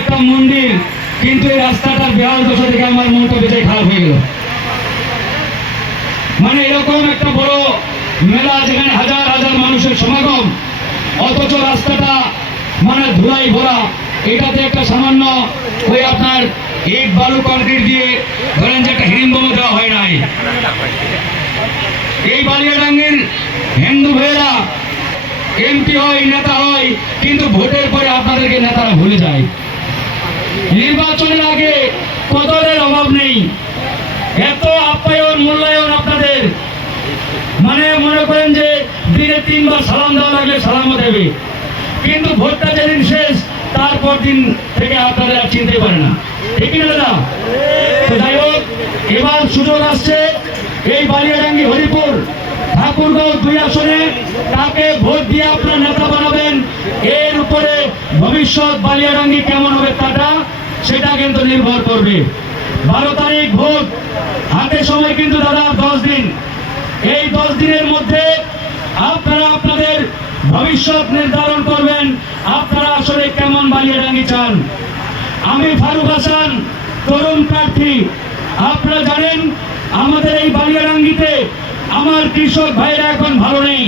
একটা মন্দির, কিন্তু এই রাস্তাটার বেহাল দশা থেকে আমার মনটা বেজায় খারাপ হয়ে গেল। মানে এরকম একটা বড় মেলা যেখানে হাজার হাজার মানুষের সমাগম, অথচ রাস্তাটা মানে ধুলাই ভরা। এটাতে একটা সামান্য ওই আপনার ইট, বালু, কংক্রিট দিয়ে ধরেন যে একটা হিরিম্বম দেওয়া হয় নাই। এই বালিয়াডাঙ্গের হিন্দু ভাইয়েরা এমপি হয়, নেতা হয়, কিন্তু ভোটের পরে আপনাদেরকে নেতারা ভুলে যায়। নির্বাচনের আগে কদরের অভাব নেই। এত আপ্যায়ন, মূল্যায়ন আপনাদের। মানে মনে করেন যে দিনে তিনবার সালাম দেওয়া লাগলে সালামও দেবে কিন্তু ভোটটা যেদিন শেষ, তারপর দিন থেকে আপনাদের আর চিনতে পারে না। ঠিক না দাদা? যাই হোক, এবার সুযোগ আসছে এই বালিয়াডাঙ্গি হরিপুর, ঠাকুরগাঁও দুই আসনে। তাকে ভোট দিয়ে আপনার নেতা বানাবেন, এর উপরে ভবিষ্যৎ বালিয়াডাঙ্গি কেমন হবে তাটা সেটা কিন্তু নির্ভর করবে। বারো তারিখ ভোট, হাতে সময় কিন্তু দাদা, দশ দিন। এই দশ দিনের মধ্যে আপনারা আপনাদের ভবিষ্যৎ নির্ধারণ করবেন, আপনারা আসলে কেমন বালিয়াডাঙ্গি চান। আমি ফারুক হাসান, তরুণ প্রার্থী। আপনারা জানেন, আমাদের এই বালিয়াডাঙ্গিতে আমার কৃষক ভাইরা এখন ভালো নেই।